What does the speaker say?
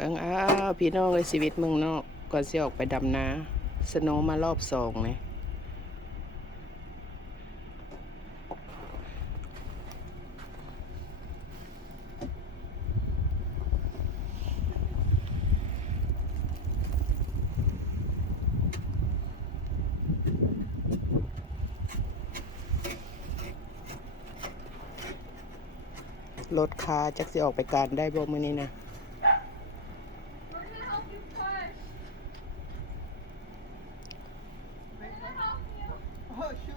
เบิ่งอ้าวพี่น้องเลยชีวิตเมืองนอกก่อนสิออกไปดำนาสโนว์มารอบสองเลยรถคาจักสิออกไปการได้บ่มื้อนี้นะ We're gonna help you push. We're gonna help you. Oh,